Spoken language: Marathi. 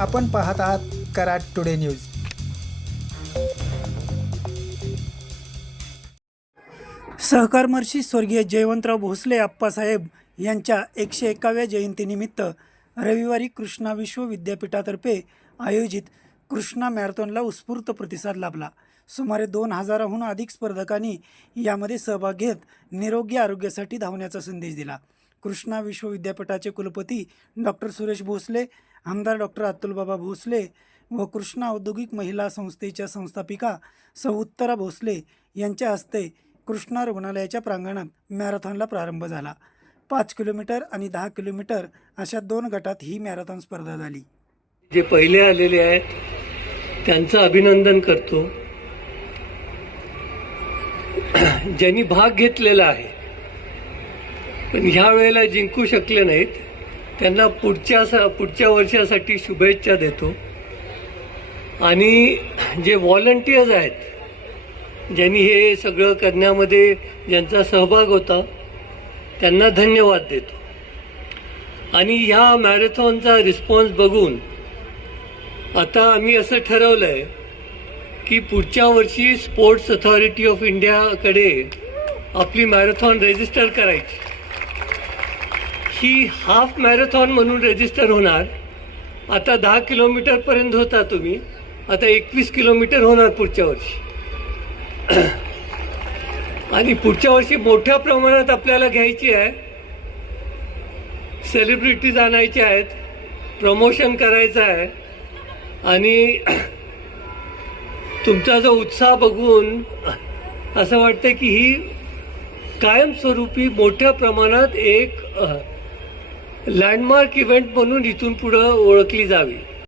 आपण पाहत आहात कराड टुडे न्यूज। सहकारमर्षी स्वर्गीय जयवंतराव भोसले आप्पासाहेब यांच्या 101व्या जयंतीनिमित्त रविवारी कृष्णा विश्व विद्यापीठातर्फे आयोजित कृष्णा मॅरेथॉनला उत्स्फूर्त प्रतिसाद लाभला। सुमारे 2000हून अधिक स्पर्धकांनी यामध्ये सहभाग घेत निरोगी आरोग्यासाठी धावण्याचा संदेश दिला। कृष्णा विश्व विद्यापीठाचे कुलपती डॉक्टर सुरेश भोसले, आमदार डॉक्टर अतुलबाबा भोसले व कृष्णा औद्योगिक महिला संस्थेच्या संस्थापिका सौ उत्तरा भोसले यांच्या हस्ते कृष्णा रुग्णालयाच्या प्रांगणात मॅरेथॉनला प्रारंभ झाला। 5 किलोमीटर आणि 10 किलोमीटर अशा 2 गटात ही मॅरेथॉन स्पर्धा झाली। जे पहिले आलेले आहेत त्यांचं अभिनंदन करतो। ज्यांनी भाग घेतलेला आहे पण ह्या वेळेला जिंकू शकले नाहीत त्यांना पुढच्या वर्षासाठी शुभेच्छा देतो। आणि जे व्हॉलंटियर्स आहेत ज्यांनी हे सगळं करण्यामध्ये ज्यांचा सहभाग होता त्यांना धन्यवाद देतो। आणि ह्या मॅरेथॉनचा रिस्पॉन्स बघून आता आम्ही असं ठरवलं आहे की पुढच्या वर्षी स्पोर्ट्स अथॉरिटी ऑफ इंडियाकडे आपली मॅरेथॉन रजिस्टर करायची। ही हाफ मॅरेथॉन म्हणून रजिस्टर होणार। आता 10 किलोमीटरपर्यंत होता तुम्ही, आता 21 किलोमीटर होणार पुढच्या वर्षी। आणि पुढच्या वर्षी मोठ्या प्रमाणात आपल्याला घ्यायची आहे, सेलिब्रिटीज आणायचे आहेत, प्रमोशन करायचं आहे। आणि तुमचा जो उत्साह बघून असं वाटतं की ही कायमस्वरूपी मोठ्या प्रमाणात एक लँडमार्क इव्हेंट म्हणून इथून पुढे ओळखली जावी।